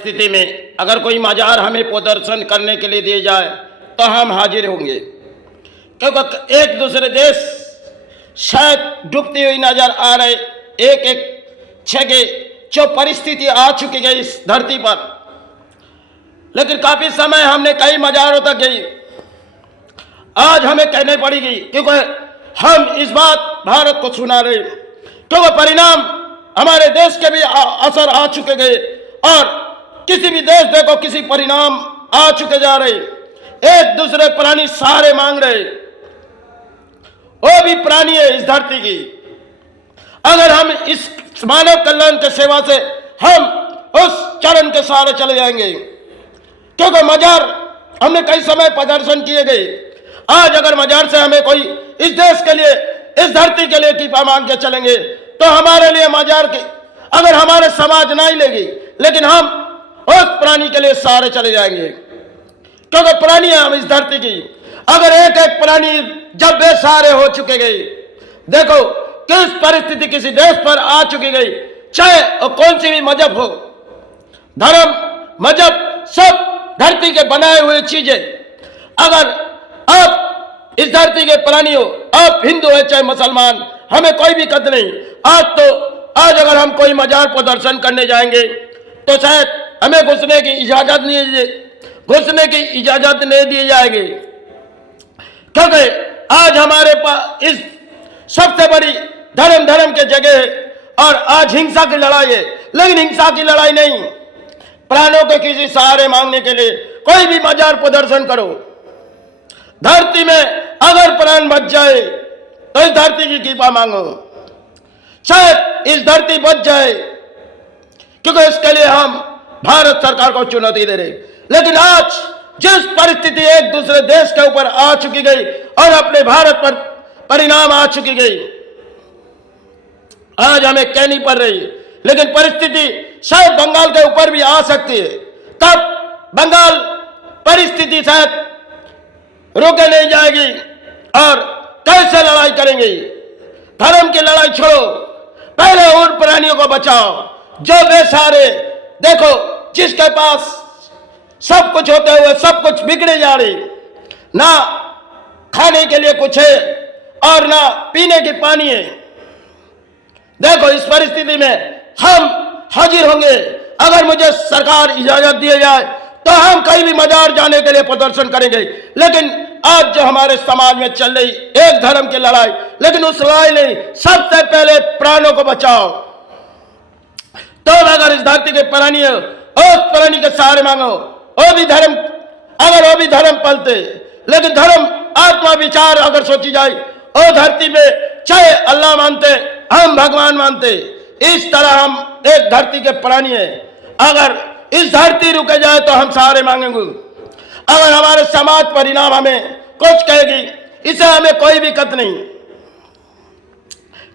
स्थिति में अगर कोई मजार हमें प्रदर्शन करने के लिए दिए जाए तो हम हाजिर होंगे, क्योंकि एक दूसरे देश शायद डूबती हुई नजर आ रहे एक एक जगह जो परिस्थिति आ चुकी है इस धरती पर। लेकिन काफी समय हमने कई मजारों तक गई, आज हमें कहने पड़ेगी, क्योंकि हम इस बात भारत को सुना रहे, क्योंकि परिणाम हमारे देश के भी असर आ चुके गए और किसी भी देश देखो किसी परिणाम आ चुके जा रहे। एक दूसरे प्राणी सहारे मांग रहे, वो भी प्राणी है इस धरती की। अगर हम इस मानव कल्याण के सेवा से हम उस चरण के सहारे चले जाएंगे, क्योंकि मजार हमने कई समय प्रदर्शन किए गए। आज अगर मजार से हमें कोई इस देश के लिए इस धरती के लिए टीपा मांग के चलेंगे तो हमारे लिए मजार के अगर हमारे समाज नहीं लेगी, लेकिन हम उस प्राणी के लिए सहारे चले जाएंगे, क्योंकि प्राणी है हम इस धरती की। अगर एक एक प्राणी जब बेसहारे हो चुके गए, देखो किस परिस्थिति किसी देश पर आ चुकी गई, चाहे कौन सी भी मजहब हो, धर्म मजहब सब धरती के बनाए हुए चीजें, अगर आप इस धरती के प्राणी हो, आप हिंदू है चाहे मुसलमान, हमें कोई भी कद नहीं। आज अगर हम कोई मजार प्रदर्शन करने जाएंगे तो शायद हमें घुसने की इजाजत नहीं दी जाएगी, क्योंकि आज हमारे पास इस सबसे बड़ी धर्म के जगह है और आज हिंसा की लड़ाई है। लेकिन हिंसा की लड़ाई नहीं, प्राणों के किसी सहारे मांगने के लिए कोई भी मजार प्रदर्शन करो। धरती में अगर प्राण बच जाए तो इस धरती की कृपा मांगो, शायद इस धरती बच जाए, क्योंकि इसके लिए हम भारत सरकार को चुनौती दे रहे। लेकिन आज जिस परिस्थिति एक दूसरे देश के ऊपर आ चुकी गई और अपने भारत पर परिणाम आ चुकी गई, आज हमें कहनी पड़ रही है। लेकिन परिस्थिति शायद बंगाल के ऊपर भी आ सकती है, तब बंगाल परिस्थिति शायद रोके नहीं जाएगी और कैसे लड़ाई करेंगे। धर्म की लड़ाई छोड़ो, पहले उन प्राणियों को बचाओ जो बेसहारे, देखो जिसके पास सब कुछ होते हुए सब कुछ बिगड़े जा रही, ना खाने के लिए कुछ है और ना पीने की पानी है। देखो इस परिस्थिति में हम हाजिर होंगे। अगर मुझे सरकार इजाजत दी जाए तो हम कहीं भी मजार जाने के लिए प्रदर्शन करेंगे। लेकिन आज जो हमारे समाज में चल रही एक धर्म की लड़ाई, लेकिन उस लड़ाई नहीं, सबसे पहले प्राणों को बचाओ। तो अगर इस धरती के प्राणी हो, उस प्राणी के सहारे मांगो, वो भी धर्म, अगर वो भी धर्म पलते, लेकिन धर्म आत्मा विचार अगर सोची जाए, वो धरती में चाहे अल्लाह मानते, हम भगवान मानते, इस तरह हम एक धरती के प्राणी हैं। अगर इस धरती रुके जाए तो हम सहारे मांगेंगे। अगर हमारे समाज परिणाम हमें कुछ कहेगी, इसे हमें कोई भी कत नहीं,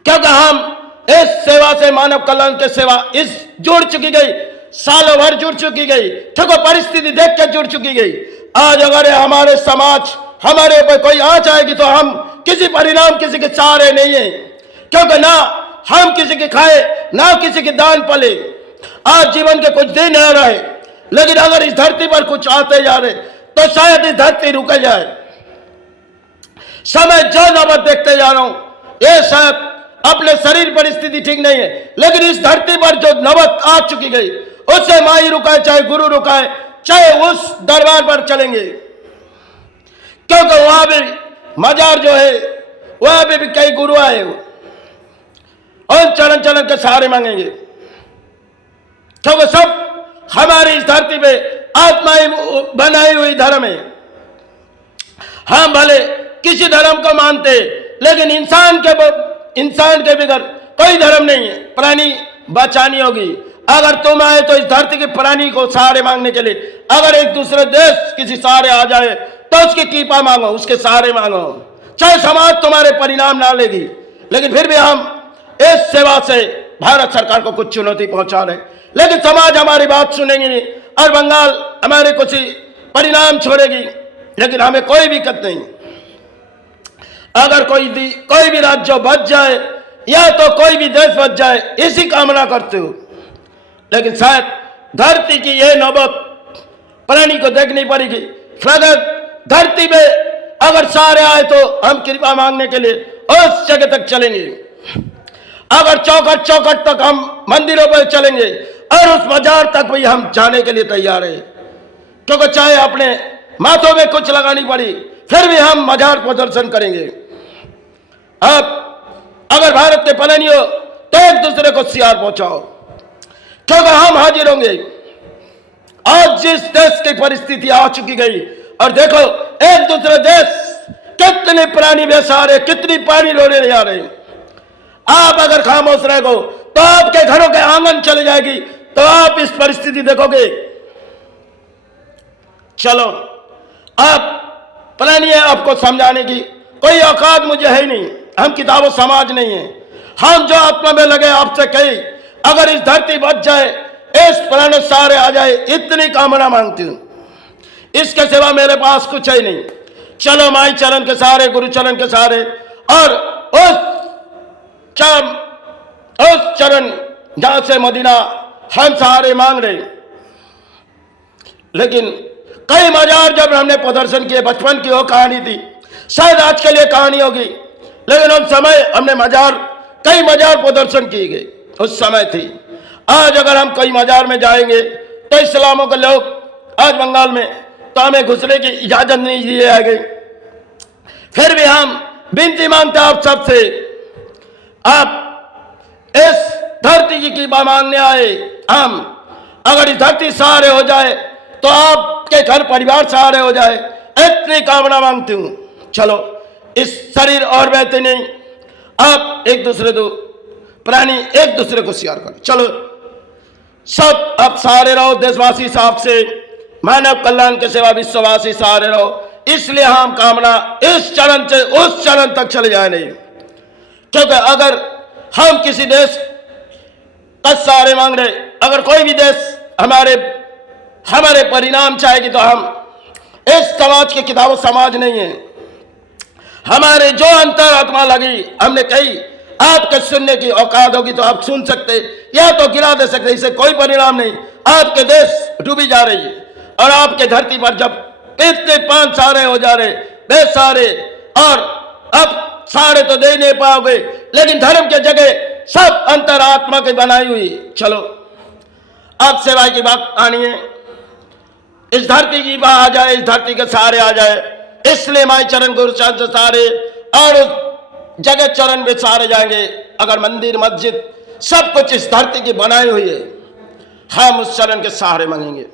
क्योंकि हम इस सेवा से, मानव कल्याण के सेवा इस जुड़ चुकी गई, सालों भर जुड़ चुकी गई, देखो परिस्थिति देख के जुड़ चुकी गई। आज अगर हमारे समाज हमारे ऊपर कोई आ जाएगी तो हम किसी परिणाम किसी के सहारे नहीं है, क्योंकि ना हम किसी के खाए ना किसी के दान पले। आज जीवन के कुछ दिन आ रहे, लेकिन अगर इस धरती पर कुछ आते जा रहे तो शायद इस धरती रुक जाए। समय जो नौबत देखते जा रहा हूं, ये शायद अपने शरीर परिस्थिति ठीक नहीं है, लेकिन इस धरती पर जो नौबत आ चुकी गई, उससे माई रुकाए चाहे गुरु रुकाए, चाहे उस दरबार पर चलेंगे, क्योंकि वहां भी मजार जो है वहां भी कई गुरु आए, उन चरण के सहारे मांगेंगे, क्योंकि सब हमारी इस धरती पे आत्माएं बनाई हुई धर्म है। हम भले किसी धर्म को मानते, लेकिन इंसान के बगैर कोई धर्म नहीं है। प्राणी बचानी होगी। अगर तुम आए तो इस धरती के प्राणी को सहारे मांगने के लिए, अगर एक दूसरे देश किसी सहारे आ जाए तो उसकी कृपा मांगो, उसके सहारे मांगो। चाहे समाज तुम्हारे परिणाम ना लेगी, लेकिन फिर भी हम इस सेवा से भारत सरकार को कुछ चुनौती पहुंचा रहे, लेकिन समाज हमारी बात सुनेगी नहीं और बंगाल हमारे कुछ परिणाम छोड़ेगी, लेकिन हमें कोई भी दिक्कत नहीं। अगर कोई भी राज्य बच जाए या तो कोई भी देश बच जाए, इसी कामना करते हो, लेकिन शायद धरती की ये नौबत प्राणी को देखनी पड़ेगी। अगर धरती में अगर सारे आए तो हम कृपा मांगने के लिए उस जगह तक चलेंगे। अगर चौखट चौखट तक हम मंदिरों पर चलेंगे और उस मजार तक भी हम जाने के लिए तैयार हैं, क्योंकि चाहे अपने माथों में कुछ लगानी पड़ी फिर भी हम मजार को दर्शन करेंगे। अब अगर भारत के पलानी हो तो एक दूसरे को सियार पहुंचाओ, क्योंकि हम हाजिर होंगे। आज जिस देश की परिस्थिति आ चुकी गई, और देखो एक दूसरे देश कितने प्राणी बेसहारे, कितनी पानी रोने नहीं आ रहे। आप अगर खामोश रहोगे तो आपके घरों के आंगन चले जाएगी, तो आप इस परिस्थिति देखोगे। चलो आप प्लान है आपको समझाने की कोई औकात मुझे है नहीं, हम किताबों समाज नहीं है। हम जो आत्मा में लगे आपसे कही, अगर इस धरती बच जाए, इस प्राण सारे आ जाए, इतनी कामना मांगती हूं। इसके सिवा मेरे पास कुछ है नहीं। चलो माई चरण के सहारे, गुरु चरण के सहारे, और उस चरण जहां से मदीना हम सहारे मांग रहे। लेकिन कई मजार जब हमने प्रदर्शन किए, बचपन की वो कहानी थी, शायद आज के लिए कहानी होगी, लेकिन उस समय हमने कई मजार प्रदर्शन किए गए, उस समय थी। आज अगर हम कई मजार में जाएंगे तो इस्लामों के लोग आज बंगाल में, तो हमें घुसने की इजाजत नहीं दी गई। फिर भी हम विनती मांगते हैं आप सबसे, आप इस धरती की कृपा मांगने आए। हम अगर इस धरती सहारे हो जाए तो आपके घर परिवार सहारे हो जाए, इतनी कामना मांगती हूं। चलो इस शरीर और बहते नहीं, आप एक दूसरे दो प्राणी एक दूसरे को शेयर करो। चलो सब अब सहारे रहो, देशवासी साहब से, मानव कल्याण के सेवा विश्ववासी सहारे रहो। इसलिए हम कामना इस चरण से उस चरण तक चले जाए नहीं, क्योंकि अगर हम किसी देश का सहारे मांग रहे, अगर कोई भी देश हमारे परिणाम चाहेगी, तो हम इस समाज की किताबों समाज नहीं है। हमारे जो अंतरात्मा लगी, हमने कही आपके सुनने की औकात होगी तो आप सुन सकते, या तो गिरा दे सकते, इससे कोई परिणाम नहीं। आपके देश डूबी जा रही है, और आपके धरती पर जब इतने 5 सहारे हो जा रहे, बेसहारे, और अब सहारे तो दे नहीं पाओगे, लेकिन धर्म के जगह सब अंतरात्मा की बनाई हुई। चलो अब सेवा की बात आनी है, इस धरती की बात आ जाए, इस धरती के सहारे आ जाए। इसलिए माई चरण गुरु चरण से सहारे, और उस जगह चरण में सहारे जाएंगे। अगर मंदिर मस्जिद सब कुछ इस धरती की बनाई हुई है, हम उस चरण के सहारे मांगेंगे।